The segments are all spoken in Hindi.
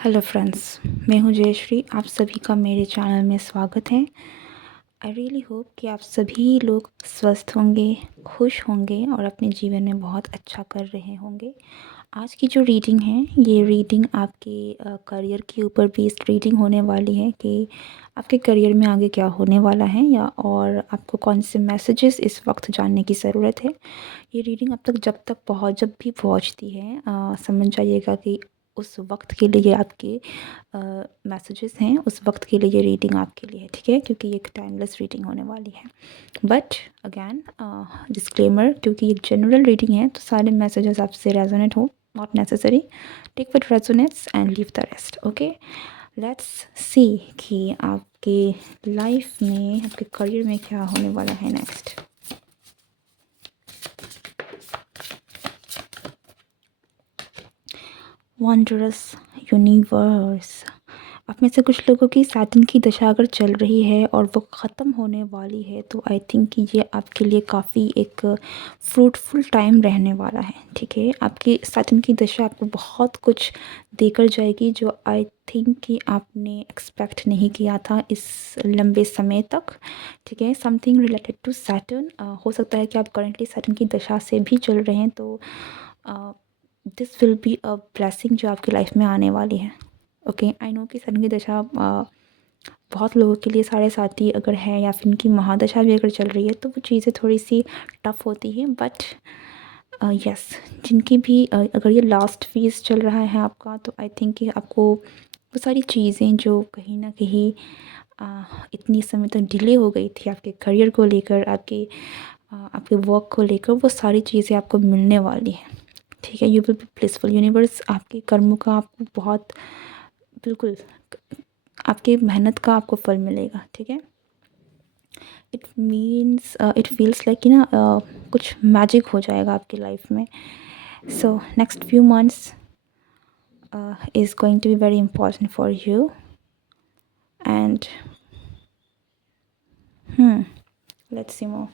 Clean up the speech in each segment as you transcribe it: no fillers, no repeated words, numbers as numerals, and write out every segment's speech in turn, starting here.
हेलो फ्रेंड्स, मैं हूँ जयश्री। आप सभी का मेरे चैनल में स्वागत है। आई रियली होप कि आप सभी लोग स्वस्थ होंगे, खुश होंगे और अपने जीवन में बहुत अच्छा कर रहे होंगे। आज की जो रीडिंग है, ये रीडिंग आपके करियर के ऊपर बेस्ड रीडिंग होने वाली है कि आपके करियर में आगे क्या होने वाला है या और आपको कौन से मैसेजेस इस वक्त जानने की ज़रूरत है। ये रीडिंग जब भी पहुंचती है, समझ जाइएगा कि उस वक्त के लिए आपके मैसेजेस हैं, उस वक्त के लिए ये रीडिंग आपके लिए है, ठीक है, क्योंकि ये एक टाइमलेस रीडिंग होने वाली है। बट अगेन डिस्क्लेमर, क्योंकि ये जनरल रीडिंग है तो सारे मैसेजेस आपसे रेजोनेट हो not necessary. Take what resonates and leave the rest. Okay, let's see कि आपके लाइफ में, आपके करियर में क्या होने वाला है नेक्स्ट। वंडरस यूनिवर्स, आप में से कुछ लोगों की सैटर्न की दशा अगर चल रही है और वो ख़त्म होने वाली है तो आई थिंक कि ये आपके लिए काफ़ी एक फ्रूटफुल टाइम रहने वाला है, ठीक है। आपकी सैटर्न की दशा आपको बहुत कुछ देकर जाएगी जो आई थिंक कि आपने एक्सपेक्ट नहीं किया था इस लंबे समय तक, ठीक है। समथिंग रिलेटेड टू सैटर्न, हो सकता है कि आप करेंटली सैटर्न की दशा से भी चल रहे हैं, तो this will be a blessing जो आपकी लाइफ में आने वाली है। ओके, आई नो कि सैटर्न की दशा बहुत लोगों के लिए साढ़े साथी अगर है या फिर इनकी महादशा भी अगर चल रही है तो वो चीज़ें थोड़ी सी टफ होती हैं। बट यस, जिनकी भी अगर ये लास्ट फेज़ चल रहा है आपका, तो आई थिंक कि आपको वो सारी चीज़ें जो कहीं ना कहीं इतनी समय तक डिले हो गई थी आपके करियर को लेकर, आपके वर्क को लेकर, वो सारी चीज़ें आपको मिलने वाली हैं, ठीक है। You will be blissful. Universe आपके कर्मों का आपको बहुत, बिल्कुल आपकी मेहनत का आपको फल मिलेगा, ठीक है। It means it feels like कि ना कुछ मैजिक हो जाएगा आपकी लाइफ में। So next few months is going to be very important for you, and let's see more.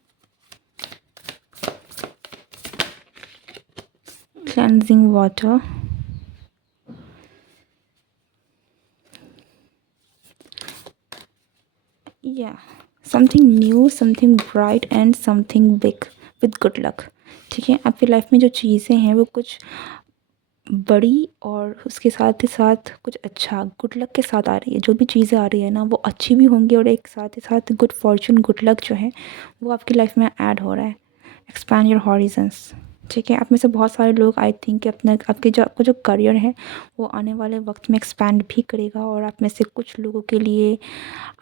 Cleansing water. Yeah, something new, something bright and something big with good luck, ठीक है। आपकी लाइफ में जो चीज़ें हैं वो कुछ बड़ी और उसके साथ ही साथ कुछ अच्छा गुड लक के साथ आ रही है। जो भी चीज़ें आ रही है ना वो अच्छी भी होंगी और एक साथ ही साथ गुड फॉर्चून, गुड लक जो है वो आपकी लाइफ में ऐड हो रहा है। एक्सपैंड योर हॉरिजन्स, ठीक है। आप में से बहुत सारे लोग आई थिंक कि अपना आपका जो करियर है वो आने वाले वक्त में एक्सपैंड भी करेगा, और आप में से कुछ लोगों के लिए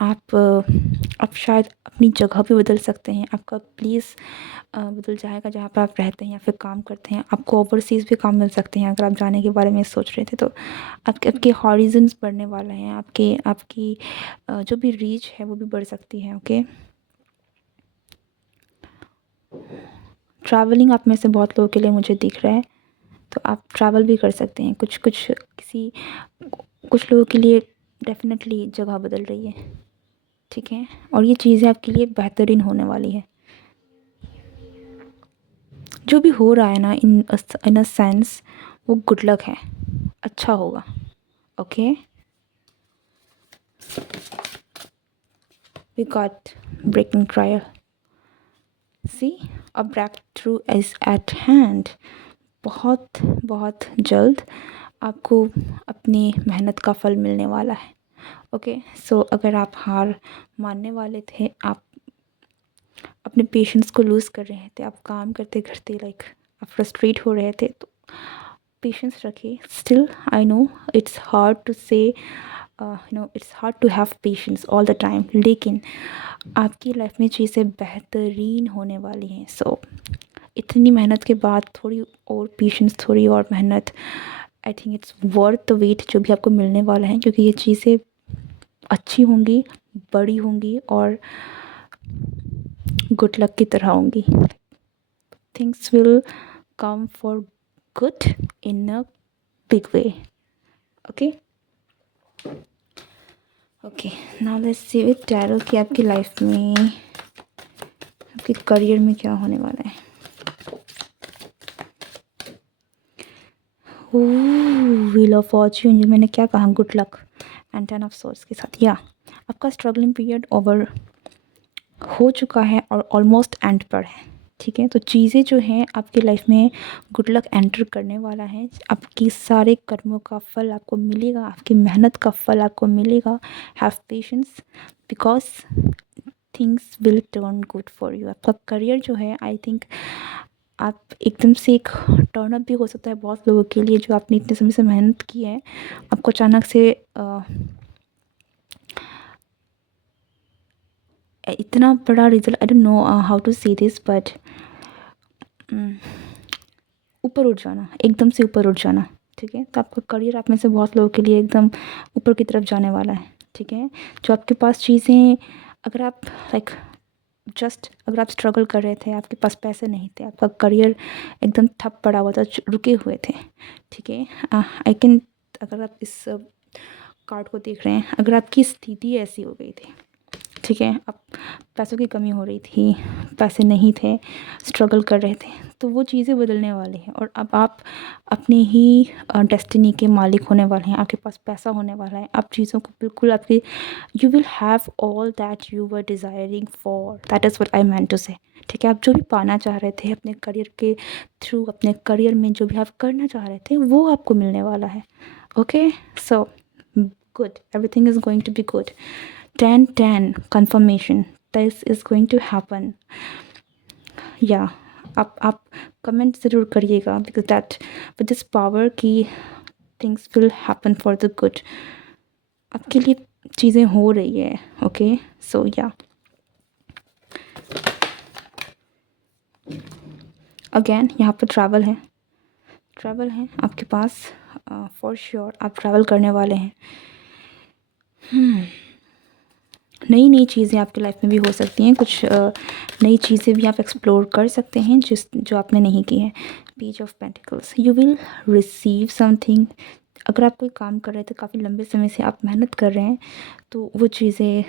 आप शायद अपनी जगह भी बदल सकते हैं। आपका प्लेस बदल जाएगा जहाँ पर आप रहते हैं या फिर काम करते हैं। आपको ओवरसीज़ भी काम मिल सकते हैं अगर आप जाने के बारे में सोच रहे थे, तो आपके हॉरिजन्स बढ़ने वाले हैं। आपकी जो भी रीच है वो भी बढ़ सकती है। ओके, ट्रैवलिंग आप में से बहुत लोगों के लिए मुझे दिख रहा है, तो आप ट्रैवल भी कर सकते हैं। कुछ लोगों के लिए डेफिनेटली जगह बदल रही है, ठीक है, और ये चीज़ें आपके लिए बेहतरीन होने वाली है। जो भी हो रहा है ना, इन अ सेंस वो गुड लक है, अच्छा होगा। Okay, we got breaking trial, see a breakthrough is at hand. बहुत बहुत जल्द आपको अपनी मेहनत का फल मिलने वाला है। ओके, सो अगर आप हार मानने वाले थे, आप अपने पेशेंस को लूज़ कर रहे थे, आप काम करते करते आप फ्रस्ट्रेट हो रहे थे, तो पेशेंस रखिए। Still I know it's hard to say, it's hard to have patience all the time, लेकिन आपकी लाइफ में चीज़ें बेहतरीन होने वाली हैं। सो इतनी मेहनत के बाद थोड़ी और पेशेंस, थोड़ी और मेहनत, I think it's worth the wait जो भी आपको मिलने वाला है, क्योंकि ये चीज़ें अच्छी होंगी, बड़ी होंगी और गुड लक की तरह होंगी। Things will come for good in a big way. Okay, okay, now let's see with tarot कि आपकी लाइफ में, आपके करियर में क्या होने वाला है। व्हील ऑफ फॉर्च्यून, जो मैंने क्या कहा, good luck, and 10 of swords के साथ। या आपका स्ट्रगलिंग पीरियड ओवर हो चुका है और ऑलमोस्ट एंड पर है, ठीक है। तो चीज़ें जो हैं आपकी लाइफ में, गुड लक एंटर करने वाला है। आपकी सारे कर्मों का फल आपको मिलेगा, आपकी मेहनत का फल आपको मिलेगा। Have patience, because things will turn good for you. आपका करियर जो है, आई थिंक आप एकदम से एक टर्न अप भी हो सकता है बहुत लोगों के लिए, जो आपने इतने समय से मेहनत की है, आपको अचानक से इतना बड़ा result, I don't know how to say this, but ऊपर उठ जाना, एकदम से ऊपर उठ जाना, ठीक है। तो आपका करियर आप में से बहुत लोगों के लिए एकदम ऊपर की तरफ जाने वाला है, ठीक है। जो आपके पास चीज़ें, अगर आप लाइक अगर आप स्ट्रगल कर रहे थे, आपके पास पैसे नहीं थे, आपका करियर एकदम ठप पड़ा हुआ था, रुके हुए थे, ठीक है। आई कैन, अगर आप इस कार्ड को देख रहे हैं, अगर आपकी स्थिति ऐसी हो गई थी, ठीक है, अब पैसों की कमी हो रही थी, पैसे नहीं थे, स्ट्रगल कर रहे थे, तो वो चीज़ें बदलने वाली हैं और अब आप अपनी ही डेस्टिनी के मालिक होने वाले हैं। आपके पास पैसा होने वाला है, आप चीज़ों को बिल्कुल आपकी, you will have all that you were desiring for, that is what I mean to say, ठीक है। आप जो भी पाना चाह रहे थे अपने करियर के थ्रू, अपने करियर में जो भी आप करना चाह रहे थे, वो आपको मिलने वाला है। Okay, so good, everything is going to be good. 10-10 confirmation, this is going to happen. या आप कमेंट ज़रूर करिएगा, because that with this power की things will happen for the good. आपके लिए चीज़ें हो रही है, ओके। सो या अगेन यहाँ पर ट्रैवल है आपके पास, फॉर श्योर आप ट्रैवल करने वाले हैं। नई नई चीज़ें आपकी लाइफ में भी हो सकती हैं, कुछ नई चीज़ें भी आप एक्सप्लोर कर सकते हैं जो आपने नहीं की है। Page of pentacles, you will receive something. अगर आप कोई काम कर रहे थे, काफ़ी लंबे समय से आप मेहनत कर रहे हैं, तो वो चीज़ें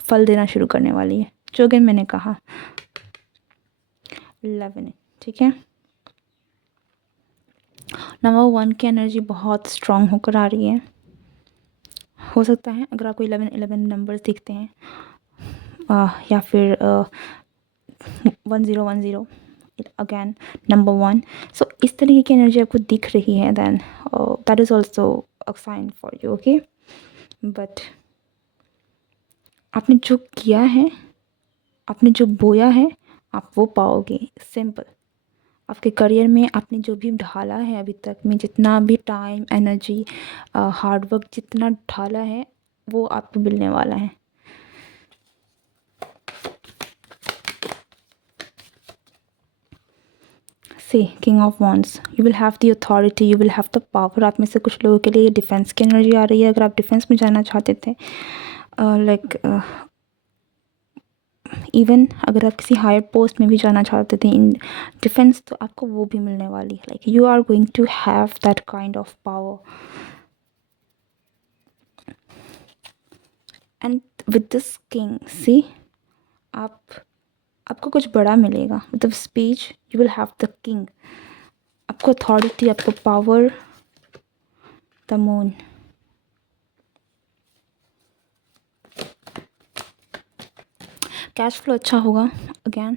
फल देना शुरू करने वाली है, जो अगेन मैंने कहा 11, ठीक है। नंबर 1 की एनर्जी बहुत स्ट्रॉन्ग होकर आ रही है। हो सकता है अगर आपको 11 नंबर्स दिखते हैं, या फिर 1010 अगेन नंबर 1, सो इस तरीके की एनर्जी आपको दिख रही है, then that is also a sign for you, okay. But आपने जो किया है, आपने जो बोया है, आप वो पाओगे, सिंपल। आपके करियर में आपने जो भी ढाला है अभी तक में, जितना भी टाइम, एनर्जी, हार्डवर्क जितना ढाला है, वो आपको मिलने वाला है। से king of wands, you will have the authority, you will have the power. आप में से कुछ लोगों के लिए डिफेंस की एनर्जी आ रही है। अगर आप डिफेंस में जाना चाहते थे, लाइक इवन अगर आप किसी हायर पोस्ट में भी जाना चाहते थे इन डिफेंस, तो आपको वो भी मिलने वाली है। Like you are going to have that kind of power, and with this king, see आपको कुछ बड़ा मिलेगा। With the speech you will have the king, आपको अथॉरिटी, आपको power, the moon. Cash flow अच्छा होगा। अगेन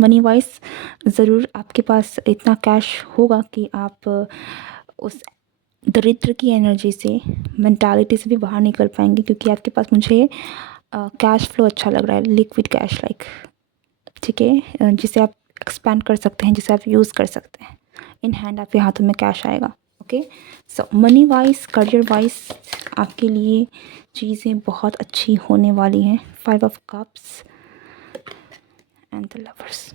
मनी वाइज ज़रूर आपके पास इतना कैश होगा कि आप उस दरिद्र की एनर्जी से, मेंटालिटी से भी बाहर निकल पाएंगे, क्योंकि आपके पास मुझे कैश फ्लो अच्छा लग रहा है, लिक्विड कैश लाइक, ठीक है, जिसे आप एक्सपेंड कर सकते हैं, जिसे आप यूज़ कर सकते हैं। इन हैंड आपके हाथों में कैश आएगा, ओके। सो मनी वाइज, करियर वाइज आपके लिए चीज़ें बहुत अच्छी होने वाली हैं। 5 of cups and the lovers.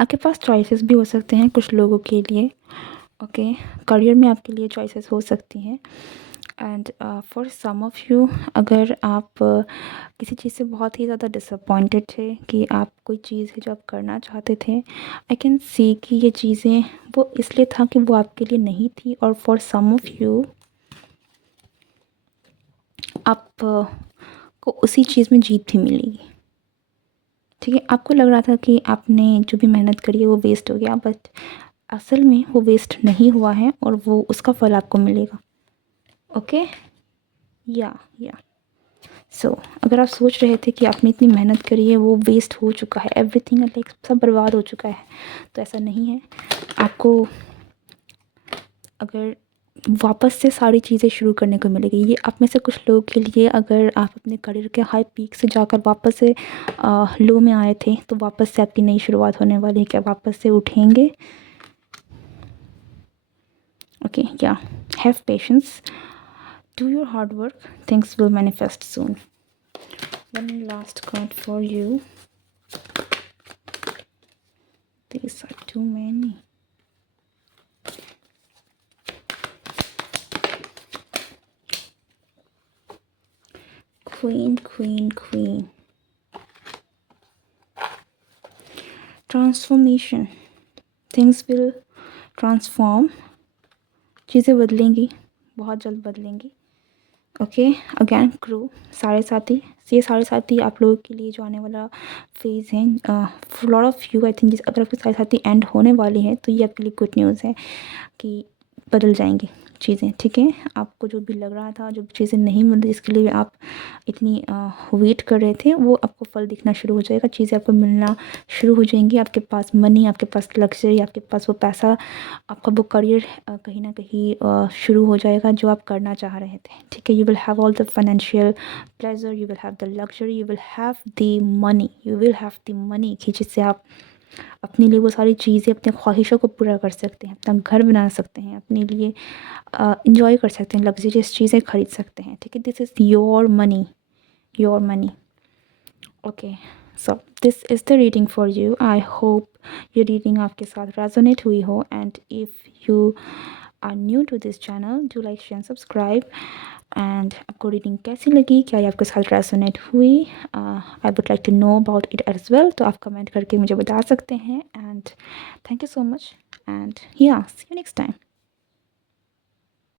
आपके पास चॉइसेस भी हो सकते हैं कुछ लोगों के लिए, ओके। करियर में आपके लिए चॉइसेस हो सकती हैं, and for some of you, अगर आप किसी चीज़ से बहुत ही ज़्यादा डिसअपॉइंटेड थे कि आप कोई चीज़ है जो आप करना चाहते थे, आई कैन सी कि ये चीज़ें वो इसलिए था कि वो आपके लिए नहीं थी, और फॉर सम ऑफ़ यू आप को उसी चीज़ में जीत भी मिलेगी, ठीक है, आपको लग रहा था कि आपने जो भी मेहनत करी है वो वेस्ट हो गया, बट असल में वो वेस्ट नहीं हुआ है और वो उसका फल आपको मिलेगा। ओके, या सो अगर आप सोच रहे थे कि आपने इतनी मेहनत करी है वो वेस्ट हो चुका है, एवरीथिंग लाइक सब बर्बाद हो चुका है, तो ऐसा नहीं है। आपको अगर वापस से सारी चीज़ें शुरू करने को मिलेगी। ये आप में से कुछ लोगों के लिए, अगर आप अपने करियर के हाई पीक से जाकर वापस से लो में आए थे, तो वापस से आपकी नई शुरुआत होने वाली है कि आप वापस से उठेंगे। ओके, या have patience, do your hard work, things will manifest soon. One last card for you, these are too many. Queen. Transformation. Things will transform. चीज़ें बदलेंगी, बहुत जल्द बदलेंगी। ओके, अगेन क्रू, साढ़े साथी, ये साढ़े साथी आप लोगों के लिए जो आने वाला फेज़ है, lot of you I think, अगर आपके साढ़े साथी एंड होने वाली है तो ये आपके लिए गुड न्यूज़ है कि बदल जाएंगी चीज़ें। ठीक है, आपको जो भी लग रहा था, जो चीज़ें नहीं मिल रही, जिसके लिए आप इतनी वेट कर रहे थे, वो आपको फल दिखना शुरू हो जाएगा, चीज़ें आपको मिलना शुरू हो जाएंगी। आपके पास मनी, आपके पास लग्जरी, आपके पास वो पैसा, आपका वो करियर कहीं ना कहीं शुरू हो जाएगा जो आप करना चाह रहे थे। ठीक है, you will have all the financial pleasure, you will have the luxury, you will have the money, कि जिससे आप अपने लिए वो सारी चीज़ें, अपने ख्वाहिशों को पूरा कर सकते हैं, अपना घर बना सकते हैं, अपने लिए इंजॉय कर सकते हैं, लग्जरियस चीज़ें खरीद सकते हैं। ठीक है, this is your money. Okay, so this is the reading for you. I hope ये रीडिंग आपके साथ रेजोनेट हुई हो, and if you are new to this channel, do like share subscribe. And आपको रीडिंग कैसी लगी, क्या ये आपके साथ रेजोनेट हुई? I would like to know about it as well, तो आप कमेंट करके मुझे बता सकते हैं। And thank you so much, and या सी यू नेक्स्ट टाइम।